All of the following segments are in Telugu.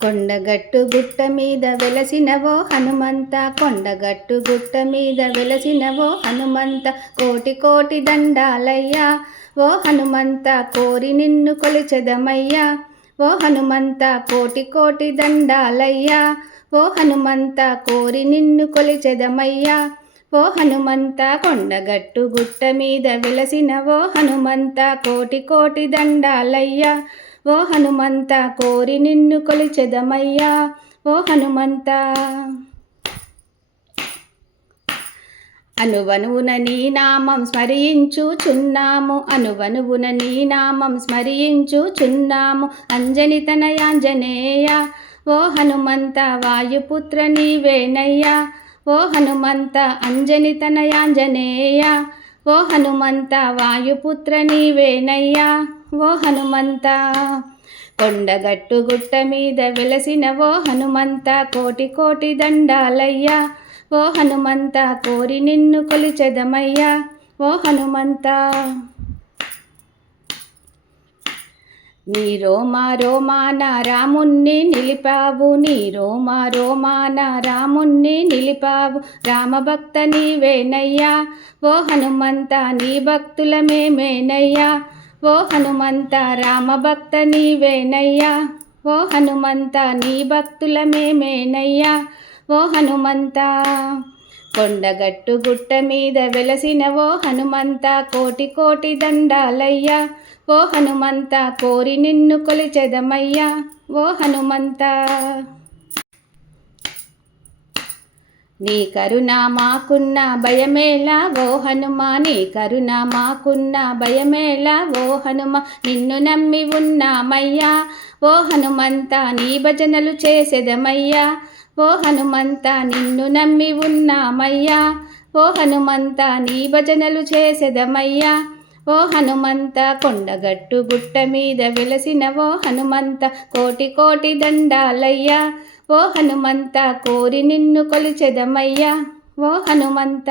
కొండగట్టు గుట్ట మీద వెలసినవో హనుమంత కొండగట్టు గుట్ట మీద వెలసినవో హనుమంత. కోటి కోటి దండాలయ్యా ఓ హనుమంత కోరి నిన్ను కొలిచెదమయ్యా. ఓ హనుమంత కోటి కోటి దండాలయ్యా ఓ హనుమంత కోరి నిన్ను కొలిచెదమయ్యా. ఓ హనుమంత కొండగట్టు గుట్ట మీద వెలసినవో హనుమంత కోటి కోటి దండాలయ్యా. ఓ హనుమంత కోరి నిన్ను కొలిచెదమయ్యా. ఓ హనుమంత. అనువనువున నీ నామం స్మరించుచున్నాము. అనువనువున నీ నామం స్మరించుచున్నాము. అంజని తనయాంజనేయ. ఓ హనుమంత వాయుపుత్ర నీవేనయ్యా. ఓ హనుమంత అంజని తనయాంజనేయ. ఓ హనుమంత వాయుపుత్ర నీవేనయ్యా. ఓ హనుమంత. కొండగట్టు గుట్ట మీద వెలసిన ఓ హనుమంత. కోటి కోటి దండాలయ్యా ఓ హనుమంత. కోరి నిన్ను కొలిచెదమయ్యా ఓ హనుమంత. నీ రోమా రోమాన రాముణ్ణి నిలిపావు. నీ రోమా రోమాన రాముణ్ణి నిలిపావు. రామభక్త నీవేనయ్యా ఓ హనుమంత. నీ భక్తుల మేమేనయ్యా ఓ హనుమంత రామభక్త నీవేనయ్యా. ఓ హనుమంత నీ భక్తుల మేమేనయ్యా. ఓ హనుమంత కొండగట్టు గుట్ట మీద వెలసిన ఓ హనుమంత కోటి కోటి దండాలయ్యా. ఓ హనుమంత కోరి నిన్ను కొలిచెదమయ్యా. ఓ హనుమంత నీ కరుణ మాకున్న భయమేలా? ఓ హనుమా నీ కరుణ మాకున్న భయమేలా? ఓ హనుమ నిన్ను నమ్మి ఉన్నామయ్యా. ఓ హనుమంత నీ భజనలు చేసేదమయ్యా. ఓ హనుమంత నిన్ను నమ్మి ఉన్నామయ్యా. ఓ హనుమంత నీ భజనలు చేసేదమయ్యా. ఓ హనుమంత కొండగట్టు గుట్ట మీద వెలసిన ఓ హనుమంత కోటి కోటి దండాలయ్యా. ఓ హనుమంత కోరి నిన్ను కొలిచెదమయ్యా. ఓ హనుమంత.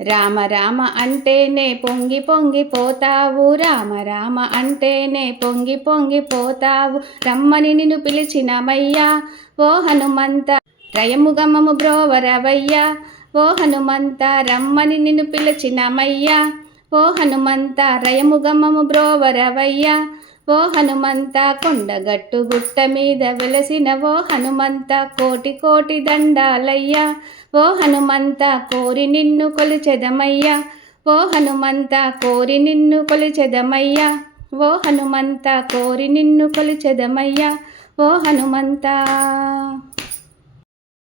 రామ రామ అంటేనే పొంగి పొంగి పోతావు. రామ రామ అంటేనే పొంగి పొంగి పోతావు. రమ్మని నిన్ను పిలిచినమయ్యా. ఓ హనుమంత రయముగమము బ్రోవరవయ్యా. ఓ హనుమంత రమ్మని నిన్ను పిలిచినమయ్యా. ఓ హనుమంత రయముగమము బ్రోవరవయ్యా. ఓ హనుమంత కొండగట్టు గుట్ట మీద వెలసిన ఓ హనుమంత కోటి కోటి దండాలయ్యా. ఓ హనుమంత కోరి నిన్ను కొలిచెదమయ్యా. ఓ హనుమంత కోరి నిన్ను కొలిచెదమయ్యా. ఓ హనుమంత కోరి నిన్ను కొలిచెదమయ్యా. ఓ హనుమంత